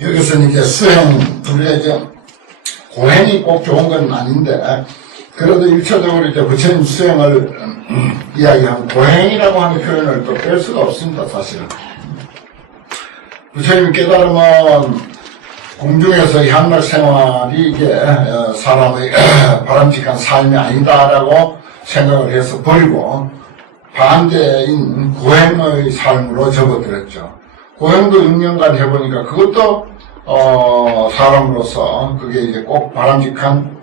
여기서는 이제 수행, 우리가 이제 고행이 꼭 좋은 건 아닌데, 그래도 1차적으로 이제 부처님 수행을 이야기하면 고행이라고 하는 표현을 또 뺄 수가 없습니다, 사실은. 부처님 깨달으면 공중에서 향락 생활이 이게 사람의 바람직한 삶이 아니다라고 생각을 해서 버리고 반대인 고행의 삶으로 접어들었죠. 고행도 6년간 해보니까 그것도 사람으로서 그게 이제 꼭 바람직한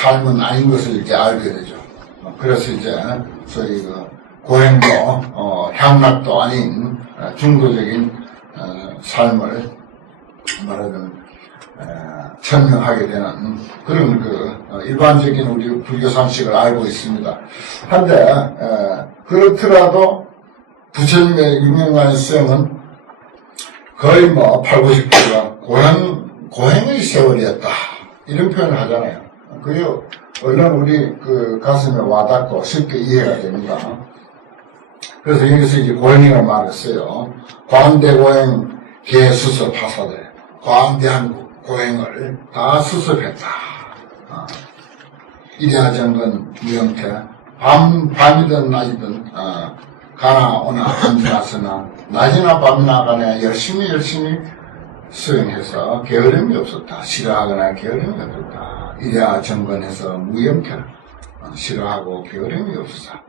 삶은 아닌 것을 이제 알게 되죠. 그래서 이제 소위 그 고행도 향락도 아닌 중도적인 삶을 말하자면 천명하게 되는 그런 일반적인 우리 불교 상식을 알고 있습니다. 한데 그렇더라도 부처님의 6년간의 수행은 거의 8, 90%가 고행의 세월이었다. 이런 표현을 하잖아요. 그게 얼른 우리 가슴에 와닿고 쉽게 이해가 됩니다. 그래서 여기서 이제 고행이라고 말했어요. 광대고행 개수습하사대. 광대한 고행을 다 수습했다. 이래야정근 무형태. 밤이든 낮이든, 가나 오나 앉으나서나 낮이나 밤이나 간에 열심히 수행해서 게으름이 없었다. 싫어하거나 게으름이 없었다. 이래야 정근해서 무형태라. 싫어하고 게으름이 없었다.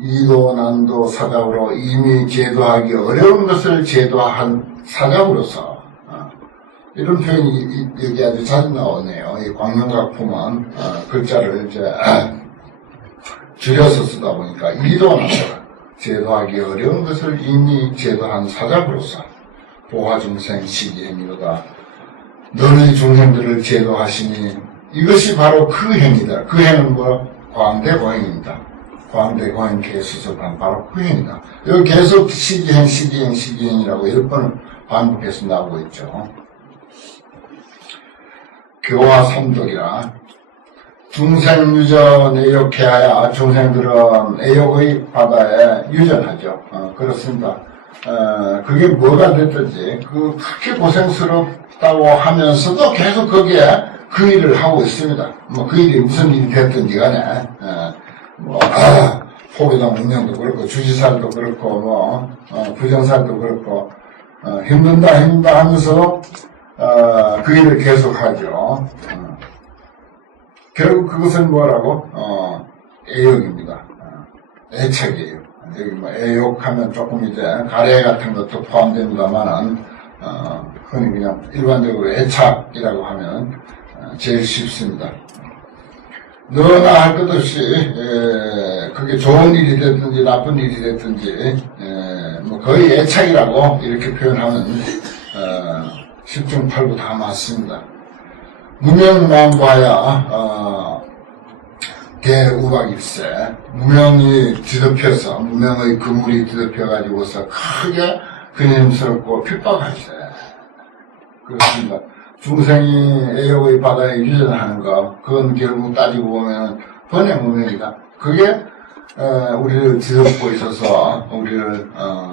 이도 난도 사작으로 이미 제도하기 어려운 것을 제도한 사작으로서 이런 표현이 여기 아주 자주 나오네요. 이 광명각품은 글자를 이제 줄여서 쓰다 보니까 이도 난도 제도하기 어려운 것을 이미 제도한 사작으로서 보화중생 시기행위로다. 너희 중생들을 제도하시니 이것이 바로 그 행위다. 그 행은 광대고행입니다. 광대고행 개수습한 바로 그 행위다. 여기 계속 시기행이라고 10번을 반복해서 나오고 있죠. 교화 삼독이라 중생유전 애욕해야 중생들은 애욕의 바다에 유전하죠. 그렇습니다. 그게 뭐가 됐든지 그렇게 고생스럽다고 하면서도 계속 거기에 그 일을 하고 있습니다. 그 일이 무슨 일이 됐든지 간에 포교당 운영도 그렇고 주지살도 그렇고 부정살도 그렇고 힘든다 하면서 그 일을 계속하죠. 결국 그것은 뭐라고? 애욕입니다. 애착이에요. 여기 애욕하면 조금 이제 가래 같은 것도 포함됩니다만은 흔히 그냥 일반적으로 애착이라고 하면 제일 쉽습니다. 너나 할 것 없이 그게 좋은 일이 됐든지 나쁜 일이 됐든지 거의 애착이라고 이렇게 표현하면 10중 8구 다 맞습니다. 무명망과야 대우박일세. 무명이 뒤덮여서 무명의 그물이 뒤덮여가지고서 크게 근심스럽고 핍박할세. 그렇습니다. 중생이 애욕의 바다에 유전하는 거, 그건 결국 따지고 보면 번외무명이다. 그게 우리를 뒤덮고 있어서 우리를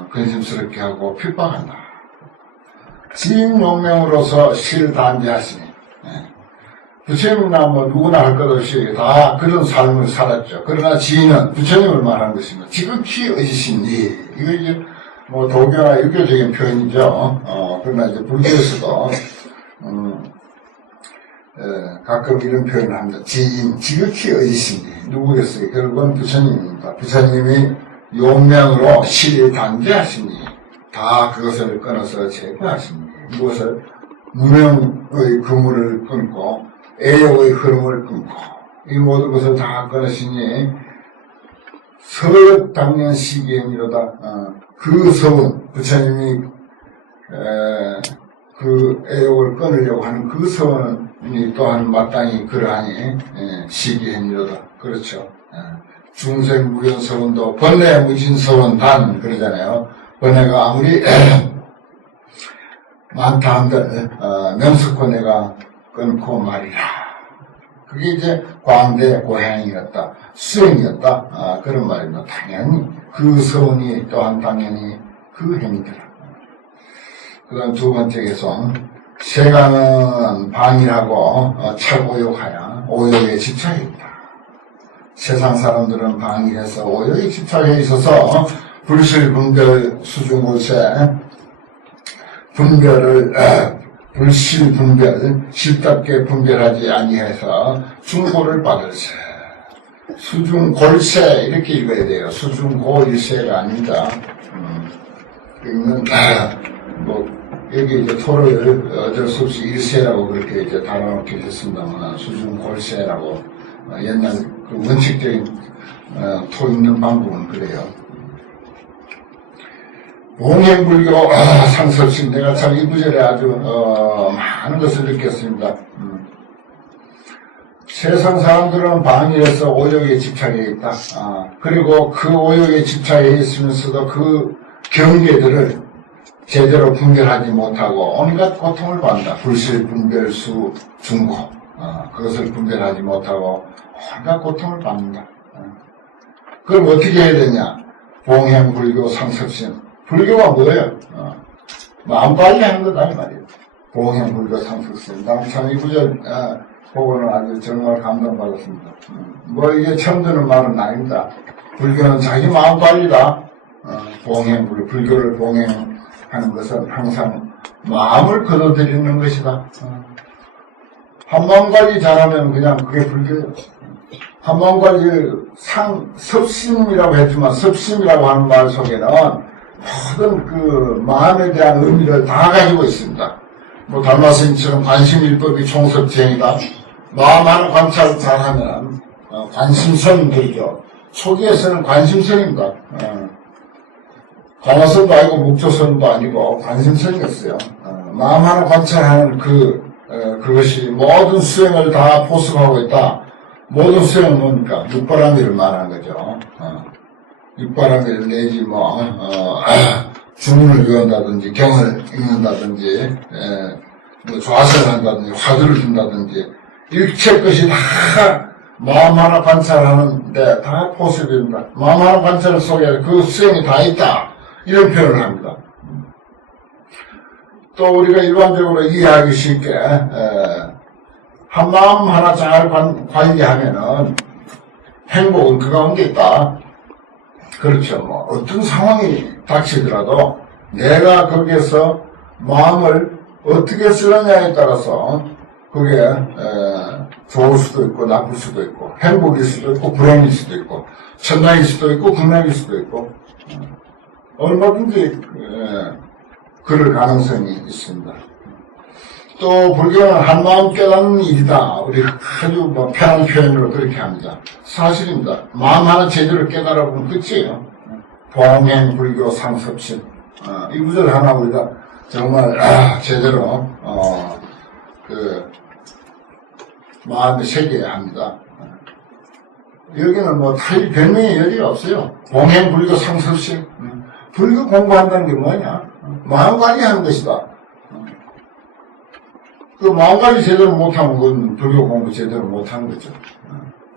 근심스럽게 하고 핍박한다. 지인용명으로서 실단지하시니 부처님이나 누구나 할 것 없이 다 그런 삶을 살았죠. 그러나 지인은 부처님을 말하는 것입니다. 지극히 의지신니. 이거 이제 도교나 유교적인 표현이죠. 그러나 이제 불교에서도 가끔 이런 표현을 합니다. 지인, 지극히 의지신니. 누구겠어요? 결국은 부처님입니다. 부처님이 용명으로 실단지하시니. 다 그것을 끊어서 제거하시니. 이것을 무명의 그물을 끊고 애욕의 흐름을 끊고 이 모든 것을 다 끊으시니 서역당년 시기행위로다. 그 서원, 부처님이 그 애욕을 끊으려고 하는 그 서원이 또한 마땅히 그러하니 시기행위로다. 그렇죠. 중생 무변 서원도 번뇌 무진 서원 단 그러잖아요. 번뇌가 아무리 많다 한들 명석코 내가 끊고 말이라. 그게 이제 광대 고행이었다. 수행이었다. 그런 말입니다. 당연히 그 서원이 또한 당연히 그 행위더라. 그다음 두 번째 개송. 세간은 방일하고 착오욕하여 오욕에 집착해 있다. 세상 사람들은 방일해서 오욕에 집착해 있어서 불실분별 수중골세 분별을 불실분별 쉽답게 분별하지 아니해서 중고를 받을세. 수중골세 이렇게 읽어야 돼요. 수중고일세가 아닙니다. 읽는 뭐 여기 이제 토를 어쩔 수 없이 일세라고 그렇게 이제 달아놓게 됐습니다만 수중골세라고 옛날 그 원칙적인 토 읽는 방법은 그래요. 봉행불교 상섭심 내가 참 이 구절에 아주 많은 것을 느꼈습니다. 세상 사람들은 방일해서 오욕에 집착해 있다. 그리고 그 오욕에 집착해 있으면서도 그 경계들을 제대로 분별하지 못하고 온갖 고통을 받는다. 불실분별수 중고 그것을 분별하지 못하고 온갖 고통을 받는다. 그럼 어떻게 해야 되냐? 봉행불교 상섭심. 불교가 뭐예요? 마음 관리하는 거다 이 말이에요. 봉행불교 상섭심. 난 참 이 구절 보고는 아주 정말 감동받았습니다. 뭐 이게 처음 듣는 말은 아닙니다. 불교는 자기 마음 관리다. 봉행불교, 불교를 봉행하는 것은 항상 마음을 거둬들이는 것이다. 한마음 관리 잘하면 그냥 그게 불교예요. 한마음 관리 섭심이라고 했지만 섭심이라고 하는 말 속에는 모든 그 마음에 대한 의미를 다 가지고 있습니다. 뭐 달마스님처럼 관심일법이 총섭지행이다. 마음 하나 관찰 잘하면 관심선들이죠. 초기에서는 관심선입니다. 관화선도 아니고 목조선도 아니고 관심선이었어요. 마음 하나 관찰하는 그것이 모든 수행을 다 포섭하고 있다. 모든 수행은 뭡니까? 육바라밀을 말하는 거죠. 육바라밀 내지 주문을 외운다든지 경을 읽는다든지 뭐 좌선을 한다든지 화두를 둔다든지 일체 것이 다 마음 하나 관찰하는데 다 포섭입니다. 마음 하나 관찰 속에 그 수행이 다 있다. 이런 표현을 합니다. 또 우리가 일반적으로 이해하기 쉽게 한 마음 하나 잘 관리하면은 행복은 그 가운데 있다. 그렇죠. 뭐 어떤 상황이 닥치더라도 내가 거기에서 마음을 어떻게 쓰느냐에 따라서 그게 좋을 수도 있고 나쁠 수도 있고 행복일 수도 있고 불행일 수도 있고 천당일 수도 있고 극락일 수도 있고 얼마든지 그럴 가능성이 있습니다. 또 불교는 한마음 깨닫는 일이다. 우리 아주 편한 표현으로 그렇게 합니다. 사실입니다. 마음 하나 제대로 깨달아보면 끝이에요. 봉행 불교 상섭심. 이 구절 하나 우리가 정말 제대로 마음에 새겨야 합니다. 여기는 뭐 타일 변명의 여지가 없어요. 봉행 불교 상섭심. 불교 공부한다는 게 뭐냐? 마음 관리하는 것이다. 그 마음 관리 제대로 못하면 그건 불교 공부 제대로 못하는 거죠.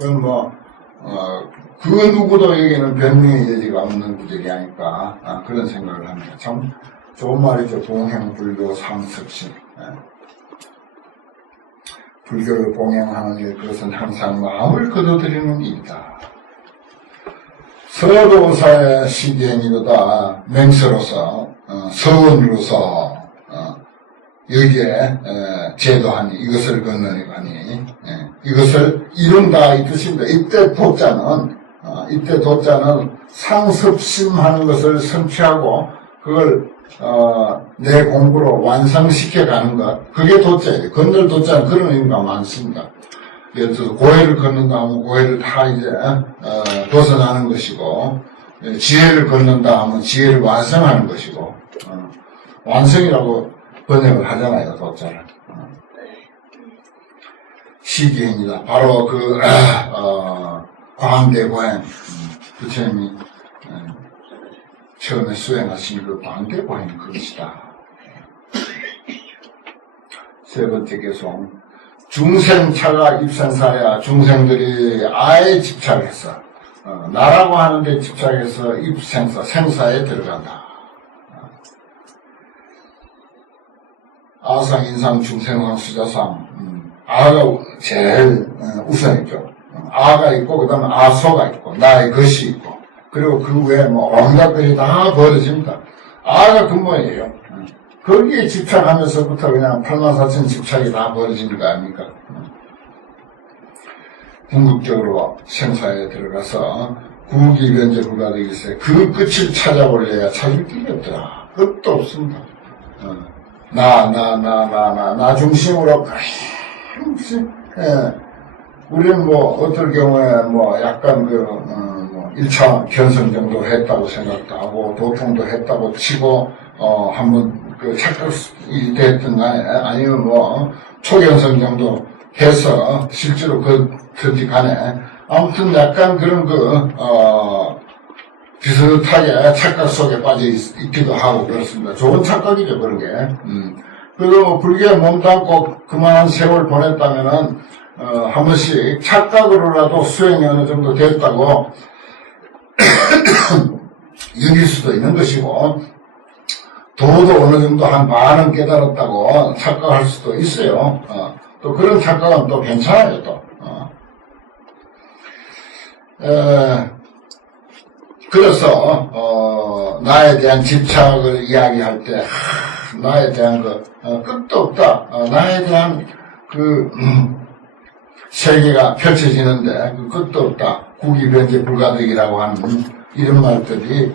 그건 그 누구도 여기는 변명의 여지가 없는 구절이 아닐까 그런 생각을 합니다. 참 좋은 말이죠. 봉행 불교 상섭심. 불교를 봉행하는 일, 그것은 항상 마음을 거둬들이는 일이다. 서도사의 시기행위로다 맹세로서 서원으로서 여기에 제도하니 이것을 건너니가니 이것을 이룬다 이 뜻입니다. 이때 도자는 상섭심하는 것을 성취하고 그걸 내 공부로 완성시켜가는 것 그게 도자예요. 건널 도자는 그런 의미가 많습니다. 예를 들어서 고해를 걷는다 하면 고해를 다 이제 벗어나는 것이고 지혜를 걷는다 하면 지혜를 완성하는 것이고 완성이라고 번역을 하잖아요. 도자를. 시기행이다. 바로 광대고행 부처님이 처음에 수행하신 그 광대고행이 그것이다. 세 번째 개송. 중생차가 입생사야. 중생들이 아예 집착해서 나라고 하는데 집착해서 입생사 생사에 들어간다. 아상, 인상, 중생상, 수자상. 아가 제일 우선이죠. 아가 있고, 그 다음에 아소가 있고, 나의 것이 있고, 그리고 그 외에 뭐 온갖 것이 다 벌어집니다. 아가 근본이에요. 거기에 집착하면서부터 그냥 84,000 집착이 다 벌어지는 거 아닙니까? 궁극적으로 생사에 들어가서 구기 변제 불가득이 있어요. 그 끝을 찾아볼래야 찾을 길이 없더라. 끝도 없습니다. 나 중심으로 우리는 뭐 어떨 경우에 뭐 약간 1차 견성 정도 했다고 생각도 하고 도통도 했다고 치고 한번 착각이 됐든 간에 아니면 뭐 초견성 정도 해서 실제로 그든지 간에 아무튼 약간 그런 비슷하게 착각 속에 빠져 있기도 하고 그렇습니다. 좋은 착각이죠, 그런 게. 그리고 불교에 몸담고 그만한 세월 보냈다면은, 한 번씩 착각으로라도 수행이 어느 정도 됐다고 여길 수도 있는 것이고, 도도 어느 정도 한 반은 깨달았다고 착각할 수도 있어요. 또 그런 착각은 또 괜찮아요, 또. 그래서 나에 대한 집착을 이야기할 때 나에 대한 끝도 없다. 나에 대한 세계가 펼쳐지는데 그 끝도 없다. 구기변제 불가득이라고 하는 이런 말들이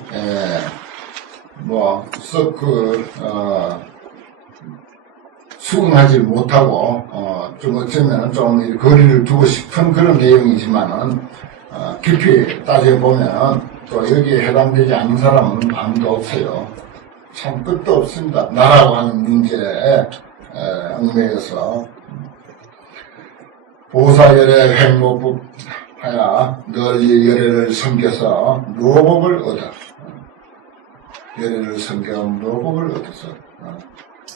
수긍하지 못하고 좀 어쩌면 좀 거리를 두고 싶은 그런 내용이지만은 깊이 따져보면 또 여기에 해당되지 않는 사람은 아무도 없어요. 참 끝도 없습니다. 나라고 하는 문제에 얽매여서 보사열의 횡모법하야 널리 열애를 섬겨서 묘복을 얻어. 열애를 섬겨 묘복을 얻어서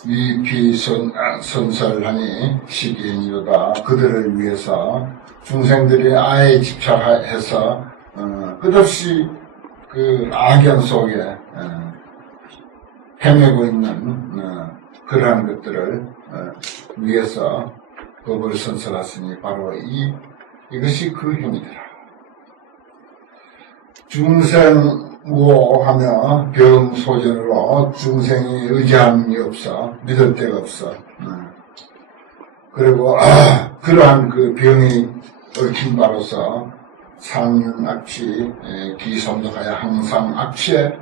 위피 선설하니 시기인이로다. 그들을 위해서 중생들이 아예 집착해서 끝없이 그 악연 속에 헤매고 있는 그러한 것들을 위해서 법을 선설하시니 바로 이것이 그 힘이더라. 중생무호하며 병소전으로 중생이 의지함이 없어 믿을 데가 없어. 그리고 그러한 그 병이 얽힌 바로서 상악취, 기섬독하여 항상 악취에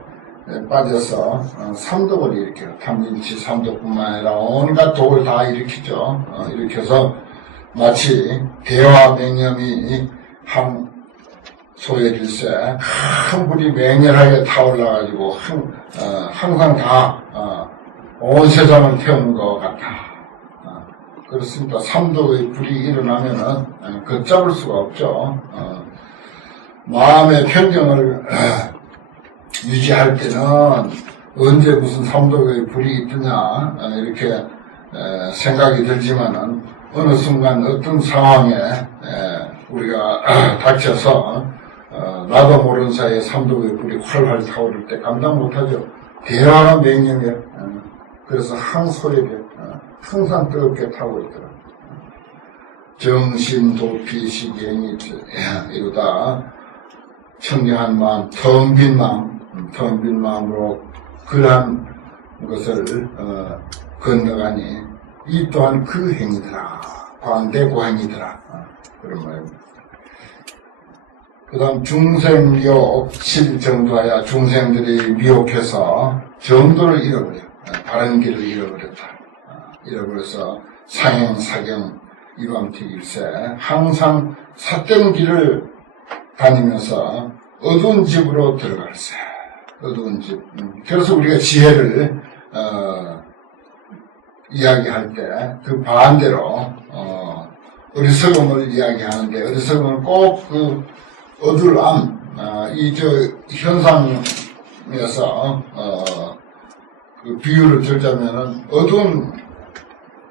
빠져서 삼독을 일으켜요. 탐진치 삼독뿐만 아니라 온갖 독을 다 일으키죠. 일으켜서 마치 대화 맹염이 소열일세 큰 불이 맹렬하게 타올라가지고 항상 다 온 세상을 태우는 것 같다. 그렇습니다. 삼독의 불이 일어나면은 걷잡을 수가 없죠. 마음의 평정을 유지할 때는 언제 무슨 삼독의 불이 있느냐 이렇게 생각이 들지만은 어느 순간 어떤 상황에 우리가 닥쳐서 나도 모르는 사이에 삼독의 불이 활활 타오를 때 감당 못하죠. 대화가 맹렬해요. 그래서 항소리를 항상 뜨겁게 타고 있더라. 정신 도피 시경이 이루다 청량한 마음, 텅 빈 마음으로 그러한 것을 건너가니 이 또한 그 행위더라. 광대고행이더라. 그런 말입니다. 그 다음 중생욕 실정도하여 중생들이 미혹해서 정도를 잃어버려. 바른 길을 잃어버렸다. 잃어버려서 상행, 사경, 이방튀길세 항상 삿된 길을 다니면서 어두운 집으로 들어갈세. 어두운 집. 그래서 우리가 지혜를 이야기할 때 그 반대로 어리석음을 이야기하는데 어리석음은 꼭 그 어두함, 현상에서 그 비유를 들자면은 어두운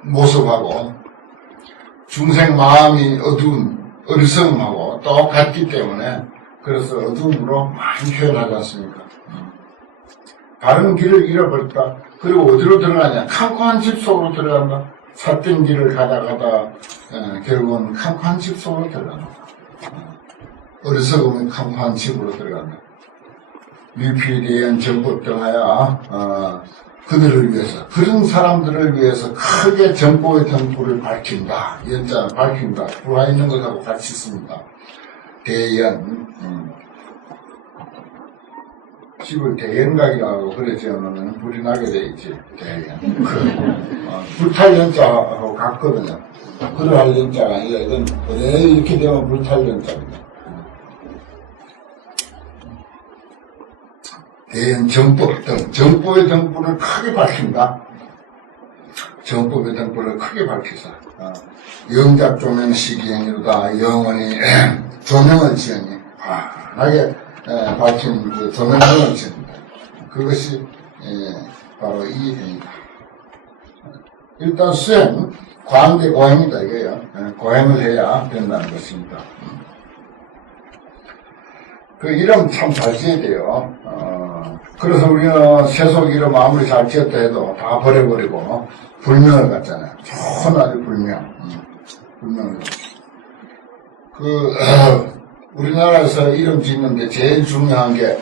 모습하고 중생 마음이 어두운 어리석음하고 똑같기 때문에 그래서 어두움으로 많이 표현하지 않습니까? 바른 길을 잃어버렸다. 그리고 어디로 들어가냐? 캄캄한 집 속으로 들어간다. 삿된 길을 가다가다 결국은 캄캄한 집 속으로 들어간다. 어리석으면 캄캄한 집으로 들어간다. 유피에 대한 정법 등하여 그들을 위해서, 그런 사람들을 위해서 크게 정보의 등불을 밝힌다. 연자는 밝힌다. 불화 있는 것하고 같이 씁니다. 대연, 집을 대연각이라고 하고 그래 지어놓으면 불이 나게 돼 있지. 대연. 불탈 연자하고 같거든요. 불을 할 연자가 아니라 이건 이렇게 되면 불탈 연자입니다. 대연 정법 등, 정법의 등불을 크게 밝힌다. 정법의 등불을 크게 밝히사. 영작 조명 시기행위로다. 영원히 조명을 지으니 환하게 밝힌 그 조명을 지은다. 그것이 바로 이 행위다. 일단 수행, 광대 고행이다 이거예요. 고행을 해야 된다는 것입니다. 그 이름 참 잘 지어야 돼요. 그래서 우리는 세속 이름 아무리 잘 지었다 해도 다 버려버리고 불명을 갖잖아요. 좋은 아주 불명. 불명을. 우리나라에서 이름 짓는데 제일 중요한 게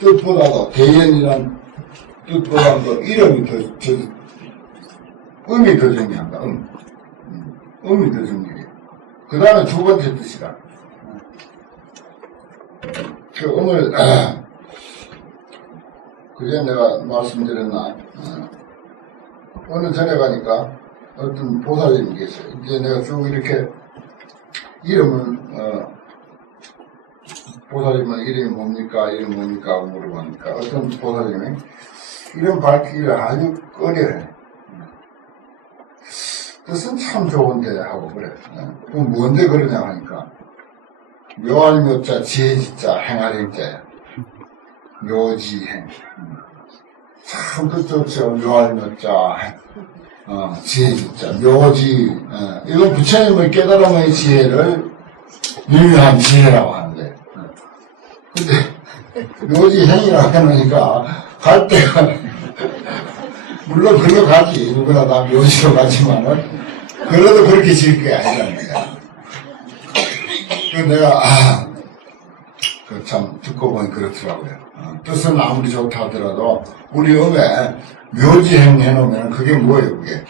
뜻보다도 대연이란 뜻보다도 이름이 음이 더 중요한다. 음이 더 중요해요. 그 다음에 두 번째 뜻이다. 그 음을 그게 내가 말씀드렸나? 어느 전에 가니까 어떤 보살님이 계세요. 이제 내가 쭉 이렇게 이름을 보살님은 이름이 뭡니까? 이름 뭡니까? 하고 물어보니까 어떤 보살님이 이름 밝히기를 아주 꺼려해. 뜻은 참 좋은데 하고 그래. 그럼 뭔데 그러냐 하니까 묘할 묘자 지혜지자 행할행자야. 묘지행. 참 뜻좋죠. 묘할 묘자 지혜지자 묘지. 이건 부처님의 깨달음의 지혜를 유명한 지혜라고 하는데 근데 묘지행이라고 해놓으니까 갈 때가 물론 글로 가지. 누구나 다 묘지로 가지만은 그래도 그렇게 지을 게 아니라는 거야. 내가 참 듣고 보니 그렇더라고요. 뜻은 아무리 좋다 하더라도 우리 음에 묘지행 해놓으면 그게 뭐예요 그게.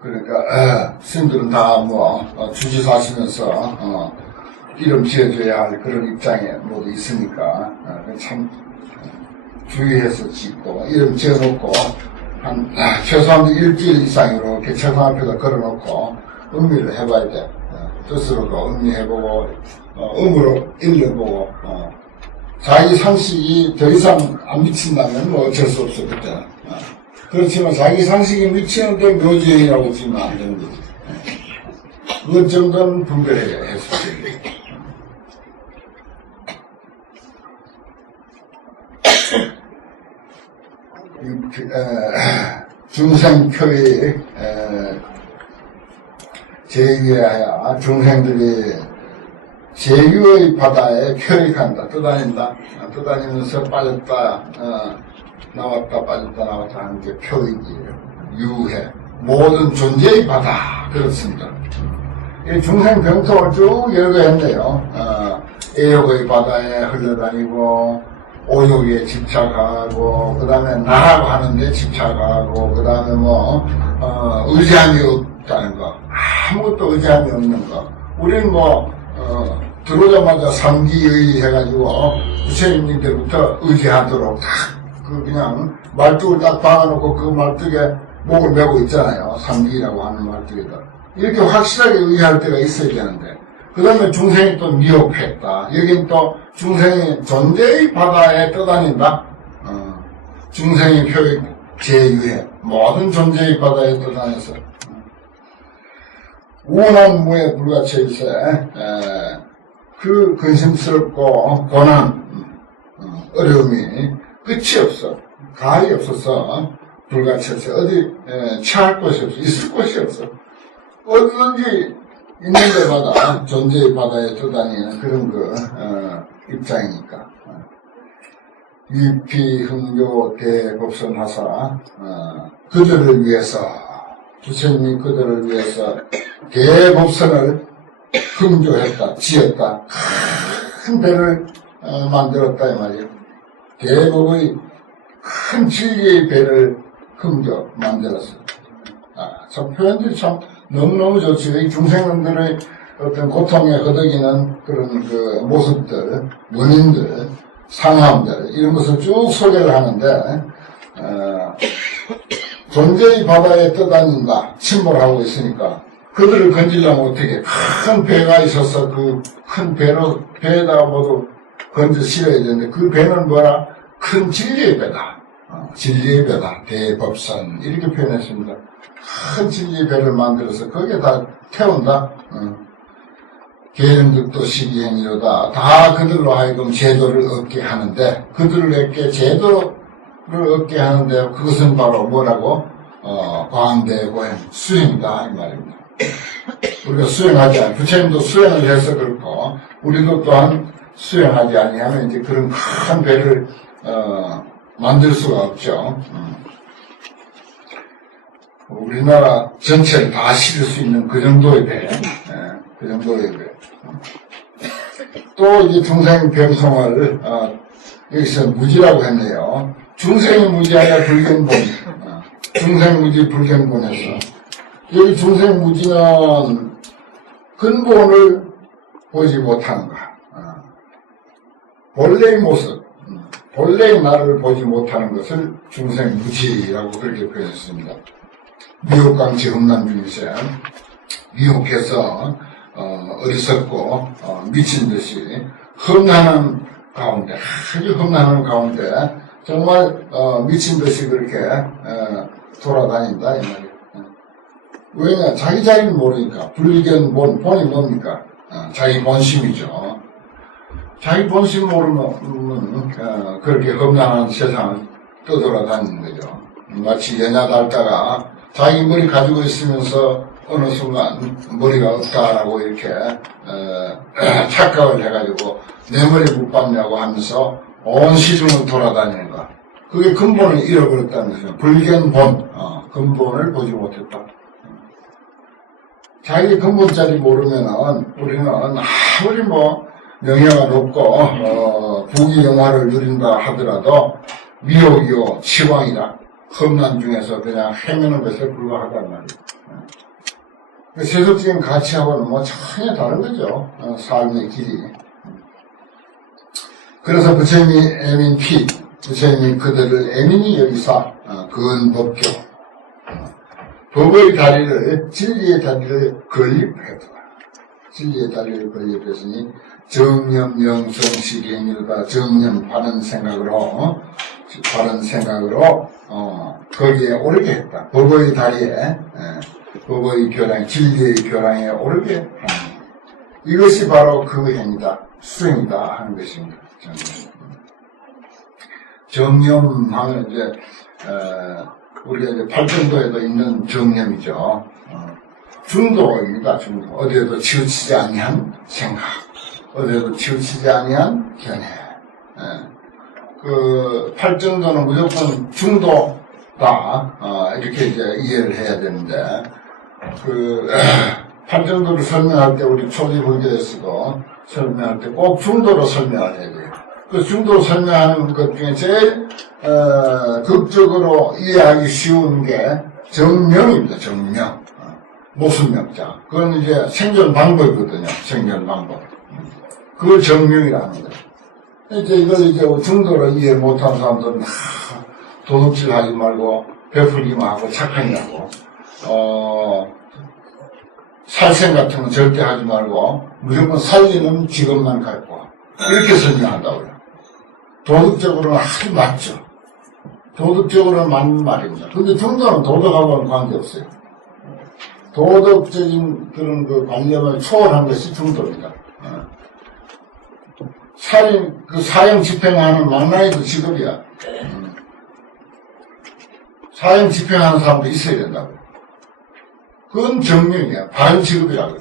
그러니까 스님들은 다 주지 사시면서 이름 지어줘야 할 그런 입장에 모두 있으니까 참 주의해서 짓고 이름 지어놓고 한 최소한 일주일 이상 이렇게 책상 앞에다 걸어놓고 음미를 해봐야 돼. 뜻으로도 음미해보고 음으로 읽어보고 자기 상식이 더 이상 안 미친다면 뭐 어쩔 수 없어 그때는. 그렇지만 자기 상식이 미치는데 묘지행이라고 지면 안 되는 거지. 그것 정도는 분별해야 해서 중생표의 제유하여 중생들이 제유의 바다에 표익한다. 떠다니면서 빠졌다 나왔다 빠졌다 나왔다 하는 게 표익이에요. 유해 모든 존재의 바다 그렇습니다. 이 중생 병통을 쭉 열거했네요. 애욕의 바다에 흘러다니고 오욕에 집착하고 그 다음에 나라고 하는데 집착하고 그 다음에 의지함이 없다는 거 아무것도 의지함이 없는 거 우리는 들어오자마자 상기의 해가지고 부처님들부터 의지하도록 그냥 말뚝을 딱 박아놓고 그 말뚝에 목을 메고 있잖아요. 상기라고 하는 말뚝에다 이렇게 확실하게 의지할 때가 있어야 되는데 그 다음에 중생이 또 미혹했다. 여긴 또 중생이 존재의 바다에 떠다닌다. 중생의 표익 제유해 모든 존재의 바다에 떠다녀서 우원한 무에 불같이 일세 그 근심스럽고 고난 어려움이 끝이 없어. 가히 없어서 불같이 일세 어디 취할 곳이 없어. 있을 곳이 없어. 어디든지 있는 데마다 존재의 바다에 떠다니는 그런 입장이니까. 위피, 흥교, 대법선 하사, 그들을 위해서, 부처님이 그들을 위해서 대법선을 흥교했다, 지었다. 큰 배를 만들었다, 이 말이에요. 대법의 큰 진리의 배를 흥교, 만들었어요. 참 표현들이 참 너무너무 좋죠. 이 중생들의 어떤 고통에 허덕이는 그런 모습들, 원인들, 상황들, 이런 것을 쭉 소개를 하는데, 존재의 바다에 떠다닌다, 침몰하고 있으니까, 그들을 건지려면 어떻게, 큰 배가 있어서 그 큰 배에다가 모두 건져 실어야 되는데, 그 배는 뭐라? 큰 진리의 배다. 진리의 배다. 대법선. 이렇게 표현했습니다. 큰 진리의 배를 만들어서 거기에 다 태운다. 계령득도 시기행위로다. 다 그들로 하여금 제도를 얻게 하는데, 그들에게 제도를 얻게 하는데, 그것은 바로 뭐라고? 광대고행, 수행이다. 이 말입니다. 우리가 수행하지 않아. 부처님도 수행을 해서 그렇고, 우리도 또한 수행하지 아니하면 이제 그런 큰 배를, 만들 수가 없죠. 우리나라 전체를 다 실을 수 있는 그 정도의 배. 그 정도의 배. 또 이제 중생 병성을, 여기서 무지라고 했네요. 중생이 무지하냐 불견본. 중생무지 불견본에서. 여기 중생무지는 근본을 보지 못하는가. 본래의 모습, 본래의 나를 보지 못하는 것을 중생무지라고 그렇게 표현했습니다. 미혹강치 험난중세, 미혹해서 어리석고 미친 듯이 험난한 가운데, 아주 험난한 가운데 정말 미친 듯이 그렇게 돌아다닌다 이 말이에요. 왜냐? 자기 자리를 모르니까. 불견본, 본이 뭡니까? 자기 본심이죠. 자기 본심 모르면 그렇게 험난한 세상을 떠돌아다니는 거죠. 마치 연야 달다가 자기 머리 가지고 있으면서 어느 순간 머리가 없다라고 이렇게 착각을 해가지고 내 머리 못 봤냐고 하면서 온 시중을 돌아다니는 거. 그게 근본을 잃어버렸다는 것이죠. 불견본, 근본을 보지 못했다. 자기 근본자리 모르면은 우리는 아무리 명예가 높고 부귀영화를 누린다 하더라도 미혹이요 치왕이다. 험난 중에서 그냥 헤매는 것에 불과하단 말이에요. 세속적인 가치하고는 전혀 다른 거죠. 삶의 길이. 그래서 부처님이 애민피, 부처님이 그들을 애민히 여기사 근법교, 법의 다리를, 진리의 다리를 건립했다. 진리의 다리를 건립했으니 정념, 영성, 시행이다. 정념, 바른 생각으로 거기에 오르게 했다. 법의 다리에, 법의 교랑, 진리의 교랑에 오르게 합니다. 이것이 바로 그 행위다. 수행이다 하는 것입니다. 정념하면 이제, 우리가 이제 팔정도에도 있는 정념이죠. 중도입니다, 중도. 어디에도 치우치지 아니한 생각. 어디에도 치우치지 아니한 견해. 그 팔정도는 무조건 중도다. 이렇게 이제 이해를 해야 되는데, 팔정도를 설명할 때 우리 초지불교에서도 설명할 때 꼭 중도로 설명을 해야 돼요. 그 중도로 설명하는 것 중에 제일, 극적으로 이해하기 쉬운 게 정명입니다, 정명. 모순명자. 그건 이제 생존 방법이거든요, 생존 방법. 그걸 정명이라 합니다. 이제 이걸 이제 중도로 이해 못하는 사람들은 도둑질 하지 말고, 베풀기만 하고, 착하냐고, 살생 같은 건 절대 하지 말고, 무조건 살리는 직업만 갖고, 이렇게 설명한다고요. 도덕적으로는 아주 맞죠. 도덕적으로는 맞는 말입니다. 근데 중도는 도덕하고는 관계없어요. 도덕적인 그런 그 관념을 초월한 것이 중도입니다. 살인, 사형 집행하는 만나이도 직업이야. 사형 집행하는 사람도 있어야 된다고. 그건 정명이야. 바른 직업이라고.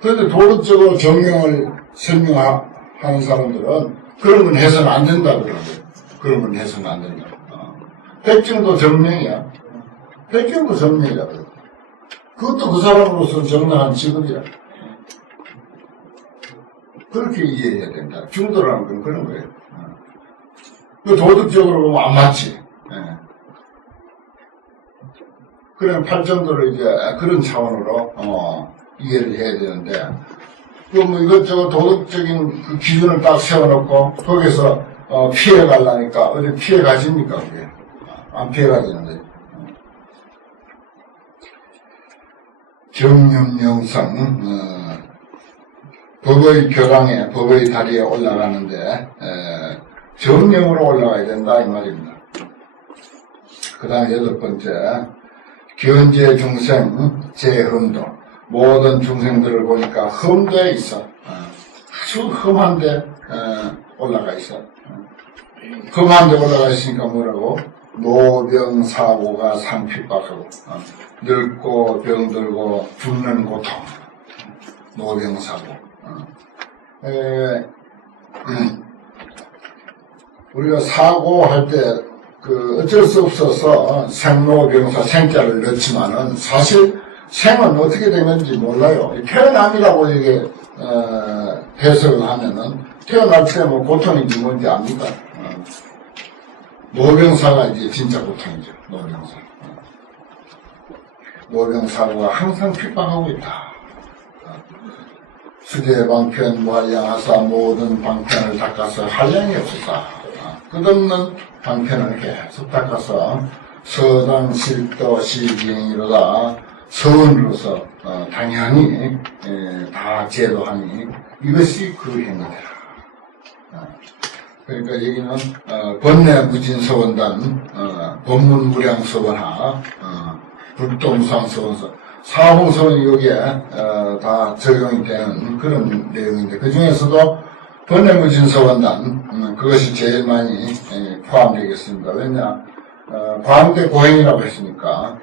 그런데 도덕적으로 정명을 설명하는 사람들은 그런 건 해서는 안 된다 그러거든. 그런 건 해서는 안 된다. 백정도 정명이야. 백정도 정명이야. 그것도 그 사람으로서 정당한 직업이야. 그렇게 이해해야 된다. 중도라는 건 그런 거예요. 그 도덕적으로 보면 안 맞지. 그런 팔정도를 이제 그런 차원으로 이해를 해야 되는데, 그 뭐 이것저것 도덕적인 그 기준을 딱 세워놓고 거기서 피해 가려니까 어디 피해 가십니까 그게? 안 피해 가지는데. 정념영상 법의 벼랑에 법의 다리에 올라가는데 정념으로 올라가야 된다 이 말입니다. 그 다음에 8번째 견제 중생 제흠도 모든 중생들을 보니까 흠도에 있어. 아주 흠한데 올라가 있어. 흠한데 올라가 있으니까 뭐라고? 노병사고가 상핍박하고 늙고 병들고 죽는 고통. 노병사고. 우리가 사고할 때 어쩔 수 없어서 생로병사 생자를 넣지만은 사실 생은 어떻게 되는지 몰라요. 태어남이라고 이게 해석을 하면은 태어날 때 뭐 고통인지 뭔지 압니까? 노병사가 이제 진짜 고통이죠. 노병사. 노병사고가 항상 핍박하고 있다. 수제 방편 무한량하사 모든 방편을 닦아서 한량이 없었다. 끝없는 방편을 계속 닦아서 서당 실도 시기행이로다. 서원으로서 당연히 다 제도하니 이것이 그 행위다. 그러니까 여기는 번뇌무진서원단 법문무량서원하 불동상서원서 사홍서원이 여기에 다 적용이 되는 그런 내용인데 그 중에서도 번뇌무진서원단 그것이 제일 많이 포함되겠습니다. 왜냐 과음대 고행이라고 했으니까